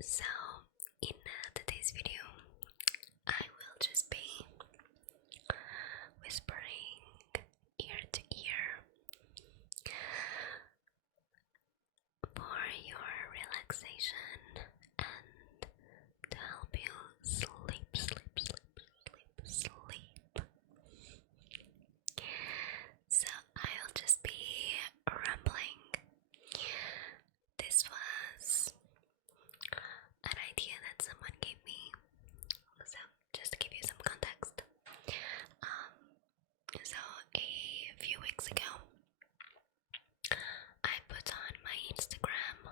So, in today's video, I will just be whispering ear to ear for your relaxation and to help you sleep. So, I'll just be rambling. This was an idea that someone gave me. So, just to give you some context, so a few weeks ago, I put on my Instagram,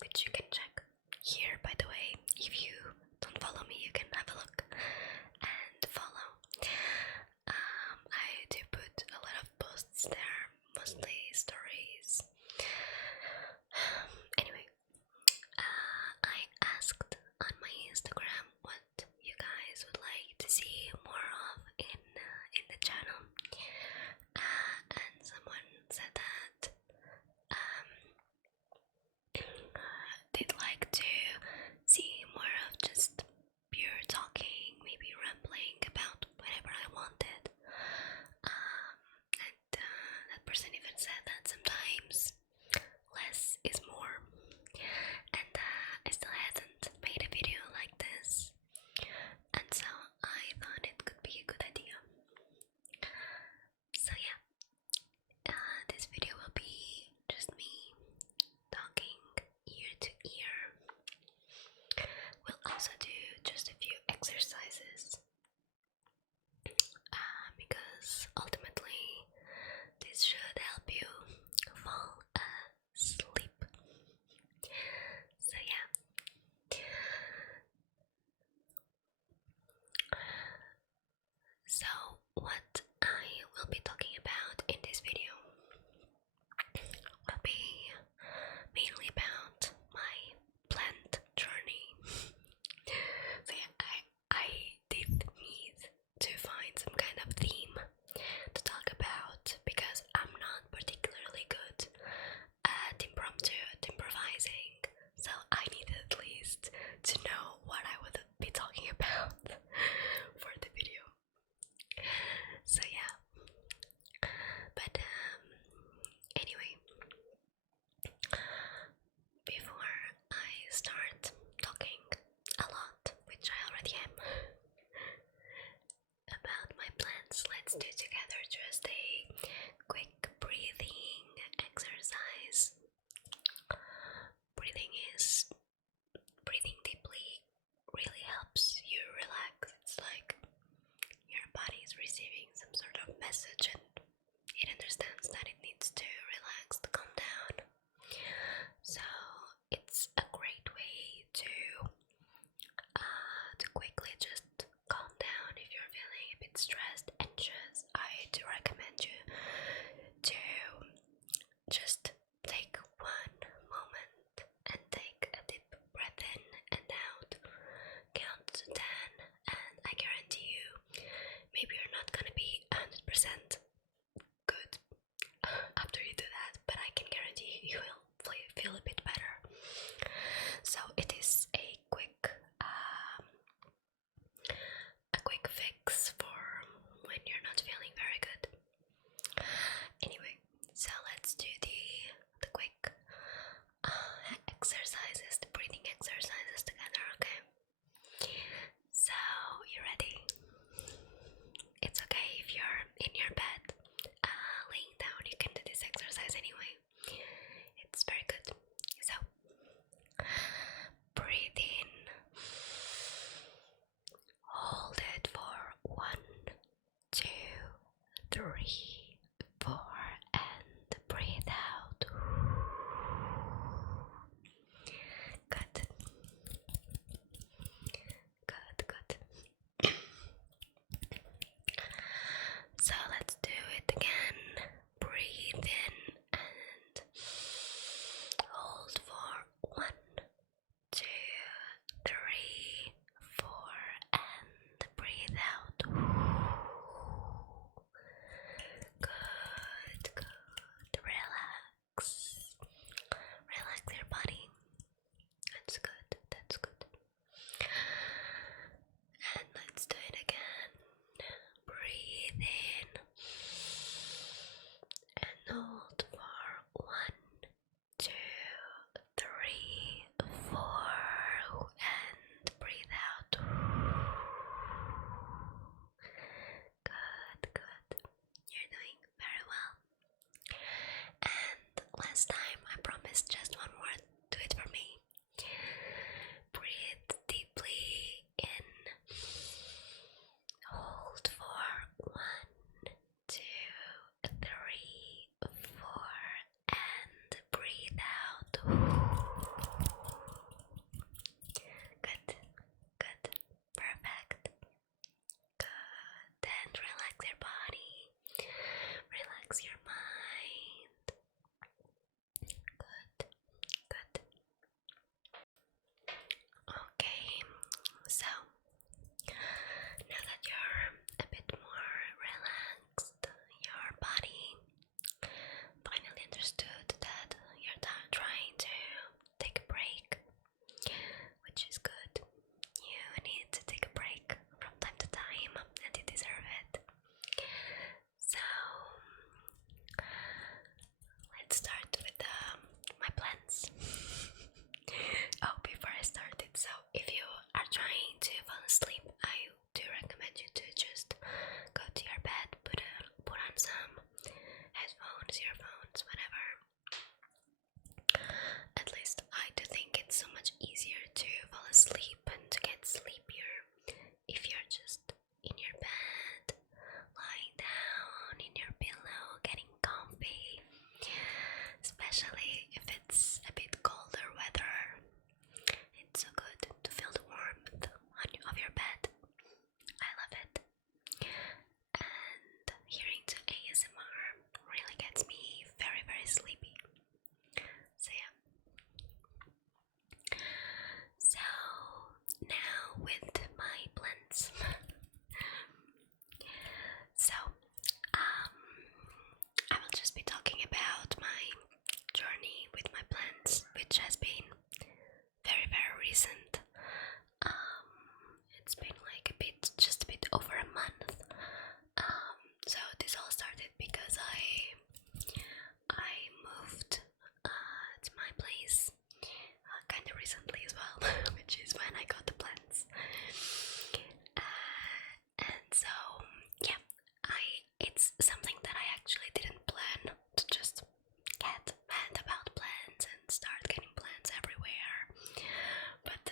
which you can check here, by the way. If you don't follow me, you can have a look and follow. I do put a lot of posts there, mostly stories. Anyway, I asked on my Instagram what you guys would like to see more of in the channel, and someone said that they'd like to see more of just pure talking, maybe rambling about whatever I wanted. And that person even said that sometimes less is more, and I still hadn't made a video like this, and so I thought it could be a good idea. So yeah, this video will be just me talking ear to ear. We'll also do just a few exercises, because ultimately this should help you fall asleep. So yeah. So what I will be talking about in this video will be mainly about my plant journey. So yeah, I did need to find some kind of theme to talk about, because I'm not particularly good at improvising, so I needed at least to know what I would be talking about for the video. So yeah, but anyway, before I start talking a lot, which I already am, about my plants, let's do together just a quick breathing exercise. Breathing deeply really helps you relax. It's like your body is receiving some sort of message, and it understands that it needs to relax, to calm down. So it's a great way to quickly just calm down if you're feeling a bit stressed, anxious. I do recommend you to just take one moment and take a deep breath in and out, count to 10, and I guarantee you, maybe you're not gonna be 100% good after you do that, but I can guarantee you will feel a bit better. So it is a quick fix for when you're not feeling very good. Anyway, so let's do the quick exercises, the breathing exercises together, okay? So, you ready? It's okay if you're in your bed, laying down, you can do this exercise anyway. It's very good. So, breathe in, hold it for 1, 2, 3, 4, and breathe out. recently as well, which is when I got the plants. And so, yeah, it's something that I actually didn't plan to just get mad about plants and start getting plants everywhere. But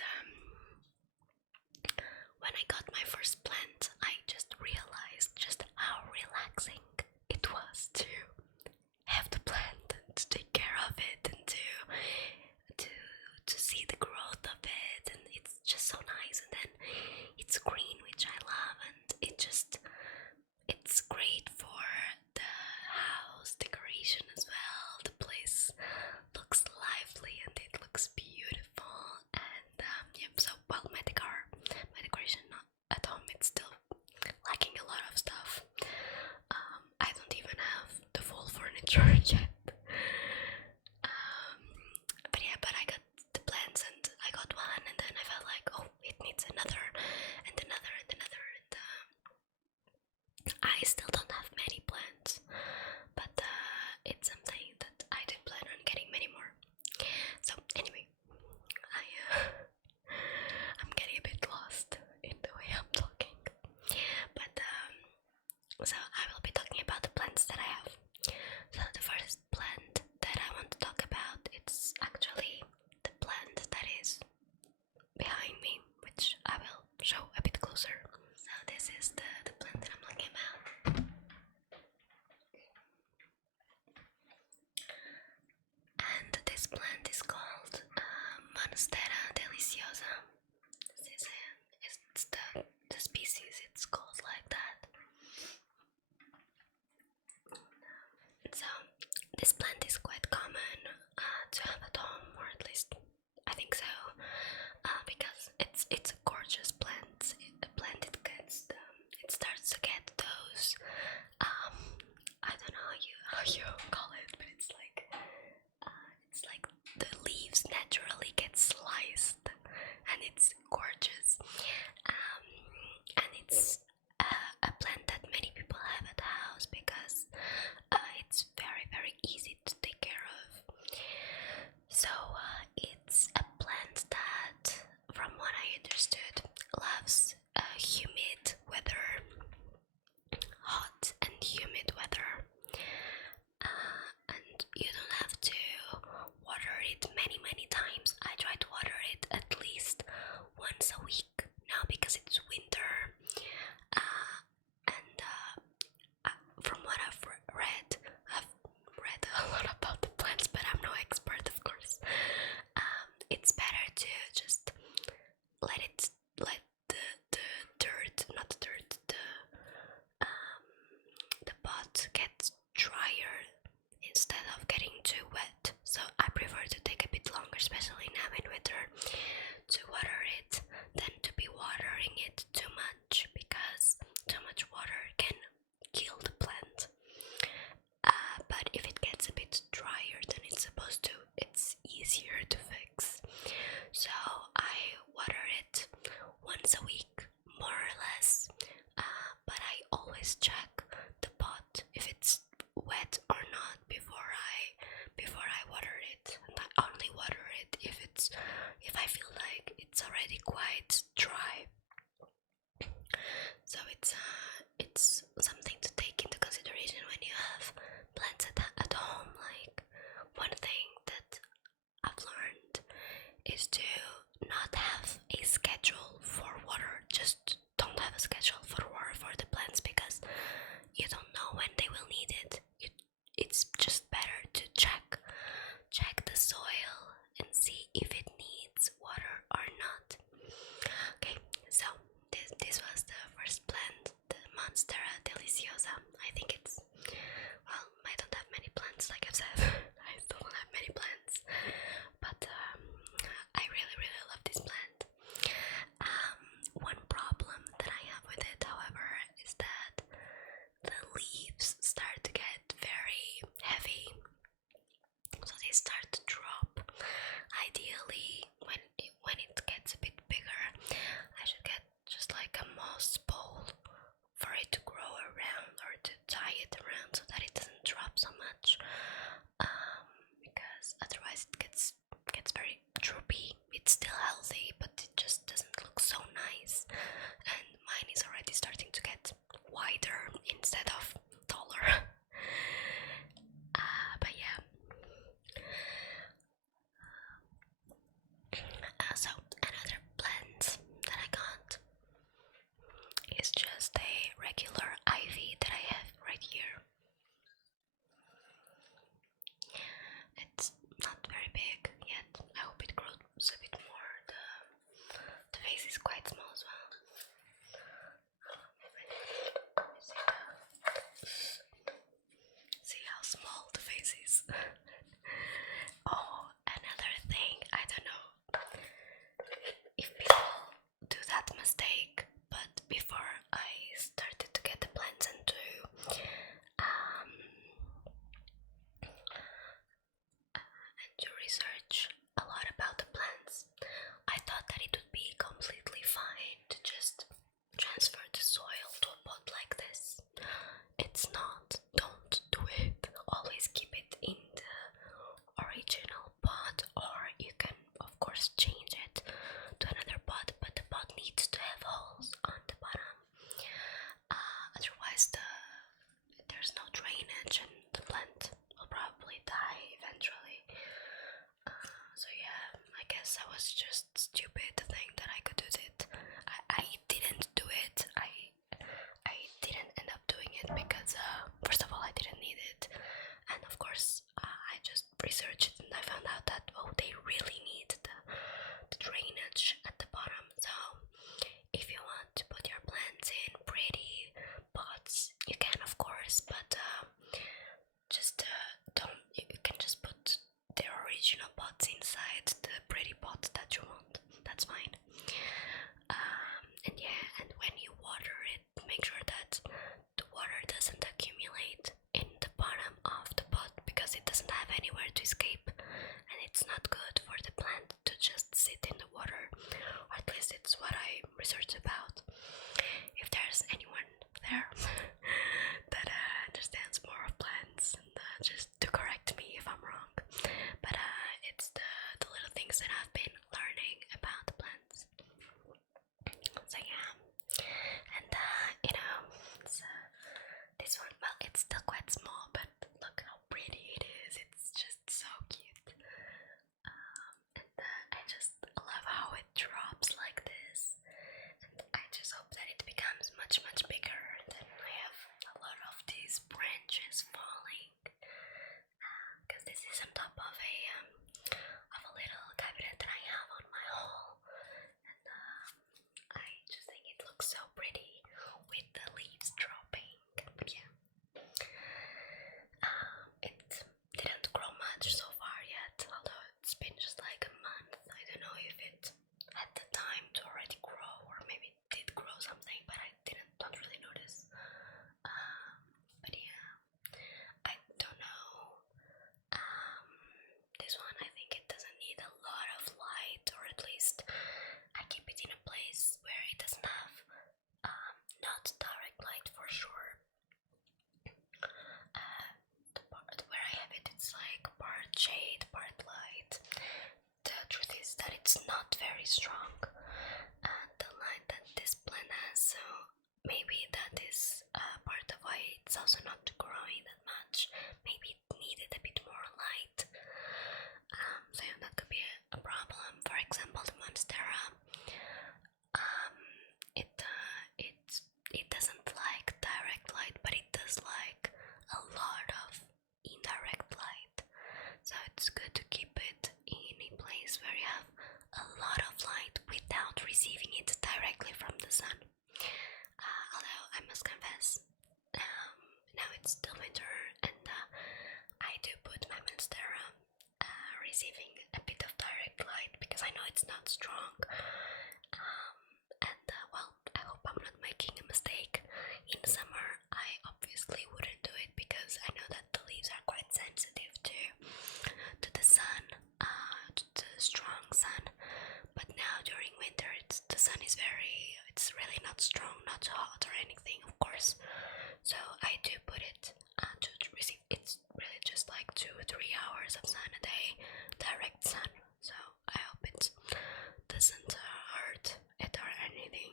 when I got my first plant, I just realized just how relaxing it was to have the plant and to take care of it and to see the growth of it, and it's just so nice. And then it's green, which I love, and it's great for the house decoration as well. The place looks lively and it looks beautiful. And yeah, so well, my decoration at home, it's still lacking a lot of stuff. I don't even have the full furniture yet. But yeah, but I got the plants and I got one, and then I felt like, oh, it needs another and another and another, and I still don't have many plants, but it's something that I do plan on getting many more. So anyway, I'm getting a bit lost in the way I'm talking, but so I will be talking about the plants that I have. So the first plant that I want to talk about, it's actually the plant that is behind me, which I will show a bit closer. So this is the plant that I'm talking about. And this plant is called Monstera deliciosa. This is the species, it's called like that. So this plant is quite common to have at home, or at least I think so, because it's a gorgeous plant. It starts to get those I don't know how you call it, but it's like the leaves naturally get sliced, and it's gorgeous. And it's a plant that many people have at the house because it's very, very easy to take care of. So it's a plant that, from what I understood, loves humid weather, hot and humid weather, and you don't have to water it many times. I try to water it at least once a week now because it's winter, and from what I've read a lot about the plants, but I'm no expert, of course. It's better to just let the dirt, not the dirt, the pot get drier instead of getting too wet. So I prefer to take a bit longer, especially now in winter, to water it than to be watering it too much, because too much water can kill the plant. But if it gets a bit drier than it's supposed to, it's easier to fix. So I water it once a week, more or less, but I always check the pot if it's wet or not before I water it. And I only water it if I feel like it's already quite dry. So it's something to take into consideration when you have plants at home. Like, one thing that I've learned is to not have a schedule for water. Just don't have a schedule for water for the plants, because you don't know when they will need it. It's just better to check the soil and see if it needs water or not. Okay, so this was the first plant, the Monstera deliciosa. I think it's, well, I don't have many plants, like I've said. I still don't have many plants, but I really love this plant. One problem that I have with it, however, is that the leaves start to get I guess I was just stupid to think that I could do it. I didn't do it. I didn't end up doing it because first of all I didn't need it, and of course I just researched it and I found out that they really need the drainage at the bottom. So if you want to put your plants in pretty pots, you can of course, but just don't. You can just put their original pots inside the pretty pot that you want. That's fine. And yeah, and when you water it, make sure that the water doesn't accumulate in the bottom of the pot because it doesn't have anywhere to escape, and it's not good for the plant to just sit in the water, or at least it's what I researched about. If there's anyone there that understands more of plants, and just to correct me if I'm wrong, but it's the little things that I've been learning about the plants. So yeah, and you know, it's, this one, well, it's still quite small, but look how pretty it is. It's just so cute. And I just love how it drops like this, and I just hope that it becomes much bigger, and then I have a lot of these branches falling, because this is on top of a little cabinet that I have on my hall, and I just think it looks so pretty with the leaves dropping. Yeah. It didn't grow much so far yet, although it's been just like a month. I don't know if it had the time to already grow, or maybe it did grow something, but I don't really notice. But yeah, I don't know. This one, I think it doesn't need a lot of light, or at least I keep it in a place where it doesn't have not direct light for sure. The part where I have it, it's like part shade, part light. The truth is that it's not very strong, the light that this plant has, so maybe that is part of why it's also not growing that much. Maybe it needed a bit more light. So yeah, that could be a problem. For example, the Monstera, it doesn't like direct light, but it does like a lot of indirect light. So it's good to keep it in a place where you have a lot of light without receiving it directly from the sun. Although I must confess, now it's still winter, and I do put my Monstera receiving a bit of direct light because I know it's not strong. And well, I hope I'm not making a mistake. In the summer, I obviously wouldn't do it because I know that the leaves are quite sensitive to the sun, to the strong sun. But now during winter, the sun is it's really not strong, not hot or anything, of course. So I do put it to receive. It's really just like 2-3 hours of sun a day, direct sun. So I hope it doesn't hurt it or anything.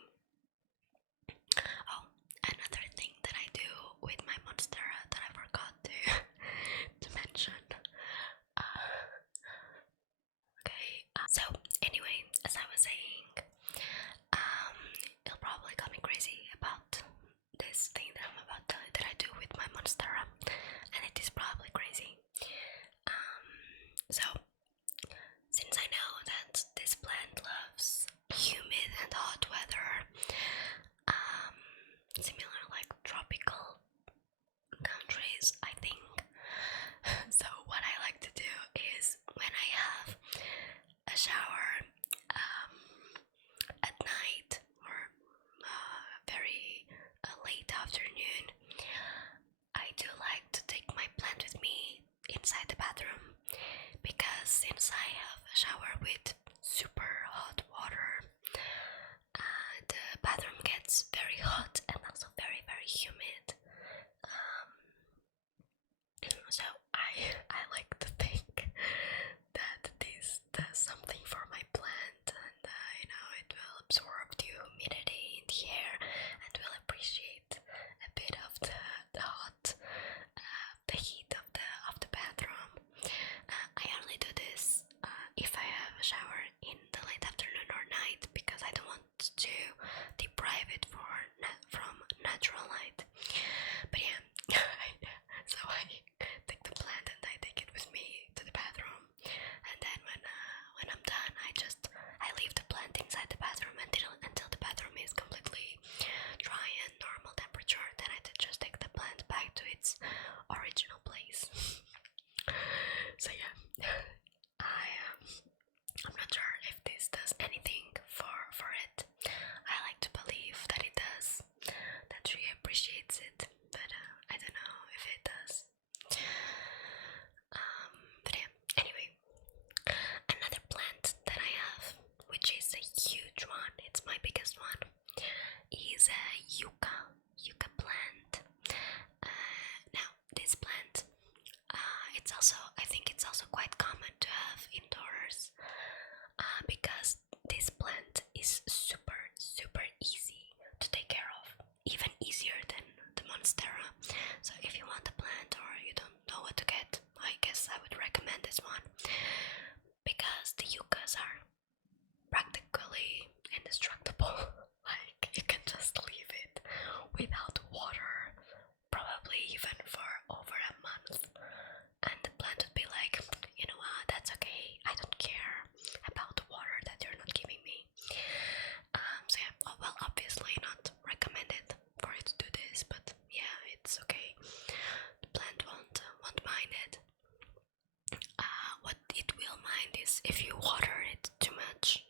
Oh, another thing that I do with my Monstera that I forgot to to mention. So anyway, as I was saying, you'll probably call me crazy about this thing that I'm about to that I do with my Monstera, and it is probably crazy. So since I know that this plant loves humid and hot weather, similar like tropical countries, I think. So what I like to do is when I have a shower at night or very late afternoon, I do in the late afternoon or night because I don't want to deprive it from natural light. But yeah, so I take the plant and I take it with me to the bathroom, and then when I'm done, I leave the plant inside the bathroom until the bathroom is completely dry and normal temperature. Then I just take the plant back to its original place. So yeah, I'm not sure if this does anything for it. I like to believe that it does, that she appreciates it, but I don't know if it does. But yeah, anyway, another plant that I have, which is a huge one, it's my biggest one, is a Yucca plant. Now, this plant, I think it's also quite common to have indoors, because this plant is super easy to take care of, even easier than the Monstera. So if you want a plant or you don't know what to get, I guess I would recommend this one, because the Yuccas are practically indestructible. Like, you can just leave it without water, probably even for over a month, and the plant would be like, you know what, that's okay, I don't care about the water that you're not giving me. So yeah, well, obviously not recommended for you to do this, but yeah, it's okay. The plant won't mind it. What it will mind is if you water it too much.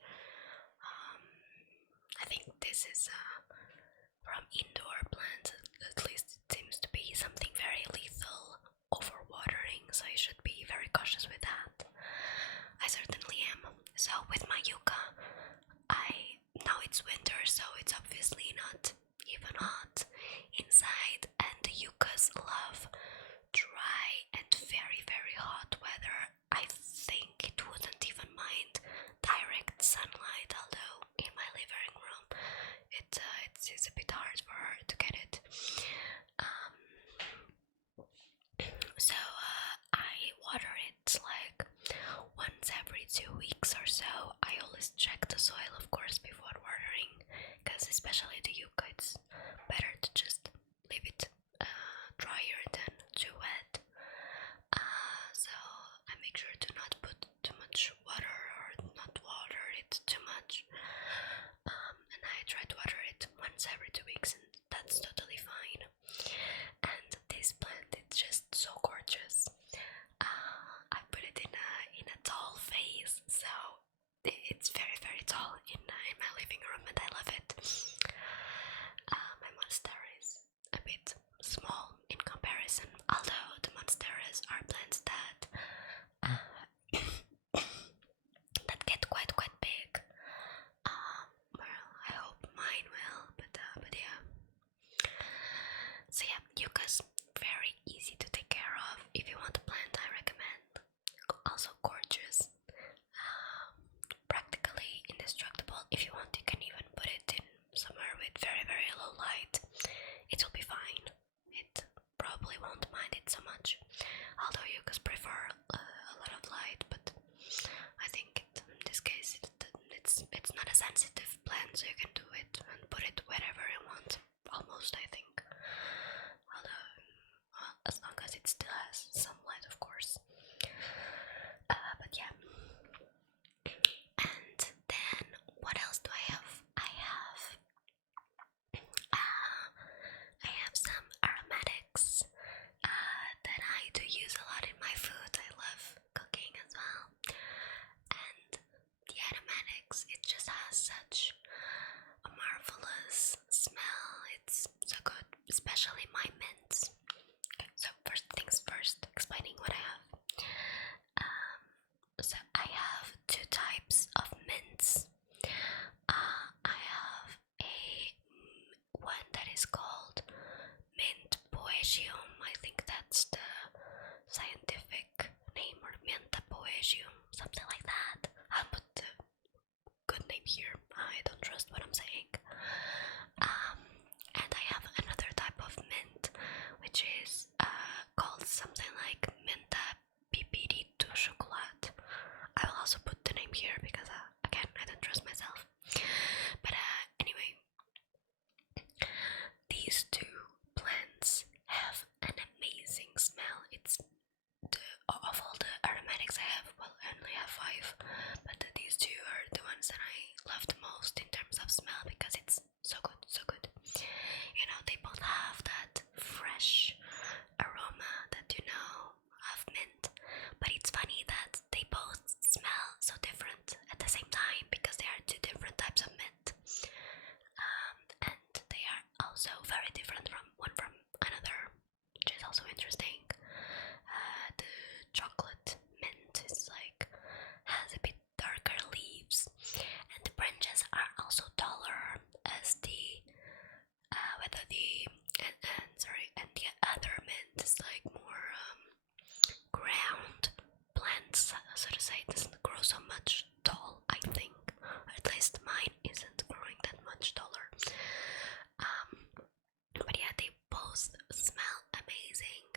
I think this is from indoor plants, at least it seems to be something very lethal, overwatering, so you should be very cautious with that. I certainly am. So with my Yucca, now it's winter, so it's obviously not even hot inside, and the Yuccas love dry and very hot weather. I think it wouldn't even mind direct sunlight, although in my living room it's a bit hard for her to get it. So I water it like once every 2 weeks or so. I always check the soil, of course, before watering, because especially the Yucca, it's better to just leave it drier than too wet. So I make sure to not put too much water or not water it too much. And I try to water it once every 2 weeks, and that's totally fine. And this plant is just so gorgeous. I put it in a tall vase, so it's very tall in my living room, and I love it. My Monstera is a bit small in comparison, although the Monsteras are plants that that get quite big. Well, I hope mine will, but yeah. So yeah, Yucca's very easy to take care of. If you want a plant, I recommend. Also gorgeous, practically indestructible. If you want, you can even put it in somewhere with very low light. It will be fine. It probably won't mind it so much. Although Yucca's pretty because there are two different types of mint, and they are also very different from one from another, which is also interesting. The chocolate mint is like has a bit darker leaves, and the branches are also taller as the whether the and the other mint is like more ground plants, so to say. It doesn't grow so much tall, I think, or at least mine isn't growing that much taller. But yeah, they both smell amazing.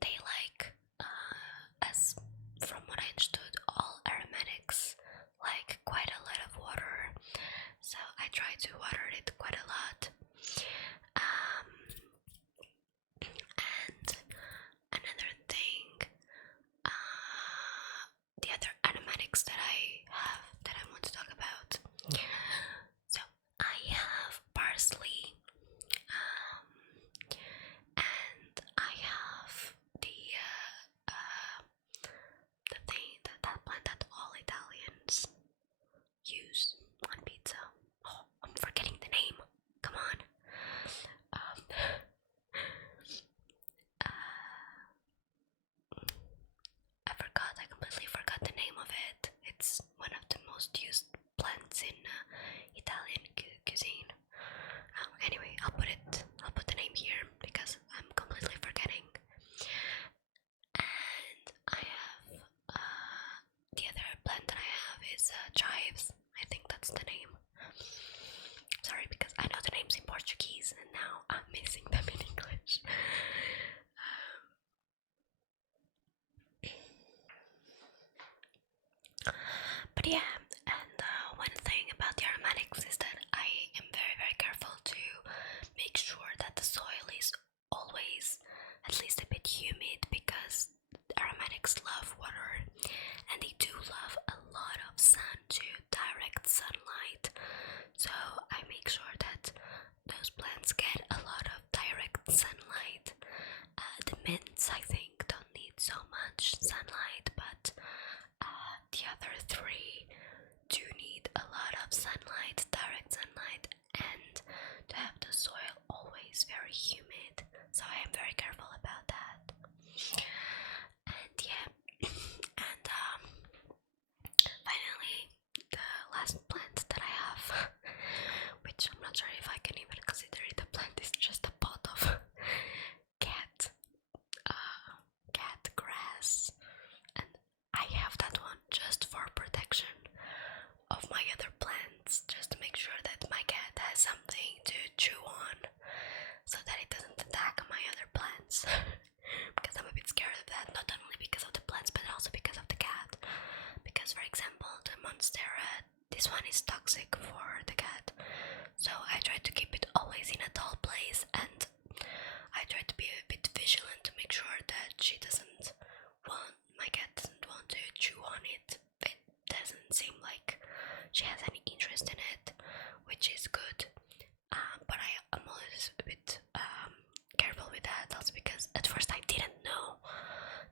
They like, as from what I understood, all aromatics like quite a lot of water, so I try to water it quite a lot. And another thing, the other aromatics that I have that I want to talk about. So I have parsley, and I have the thing that plant that all Italians use on pizza. Oh, I'm forgetting the name. Come on. I completely forgot the name of it. It's one of the most used plants in Italian cuisine. Anyway, I'll put the name here because I'm completely forgetting. And I have the other plant that I have is chives. I think that's the name. Sorry, because I know the names in Portuguese and now I'm missing them in English. But yeah, and one thing about the aromatics is that I am very, very careful to make sure that the soil is always at least a bit humid, because aromatics love water and they do love a lot of sun too, direct sunlight. So I make sure that those plants get a lot of direct sunlight. The mints, I think, don't need so much sunlight, but the other three do need a lot of sunlight, direct sunlight, and to have the soil always very humid. So I am very careful about that. And yeah, and finally, the last plant that I have, which I'm not sure if I can even consider it a plant, is just a pot of cat grass, and I have that one just for protection of my other plants, just to make sure that my cat has something to chew on so that it doesn't attack my other plants. Because I'm a bit scared of that, not only because of the plants but also because of the cat. Because, for example, the Monstera, this one is toxic for the cat, so I try to keep it always in a tall place, and I try to be a bit vigilant to make sure that my cat doesn't want to chew on it. It doesn't seem like she has any interest in it, which is good. But I'm always a bit careful with that, also because at first I didn't know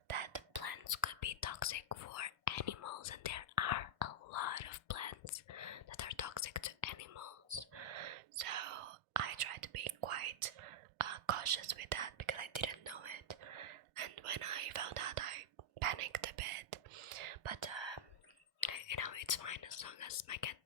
that plants could be toxic for animals, and there are a lot of plants that are toxic to animals. So I try to be quite cautious with that because I didn't know it, and when I found out I panicked a bit. But it's fine as long as my cat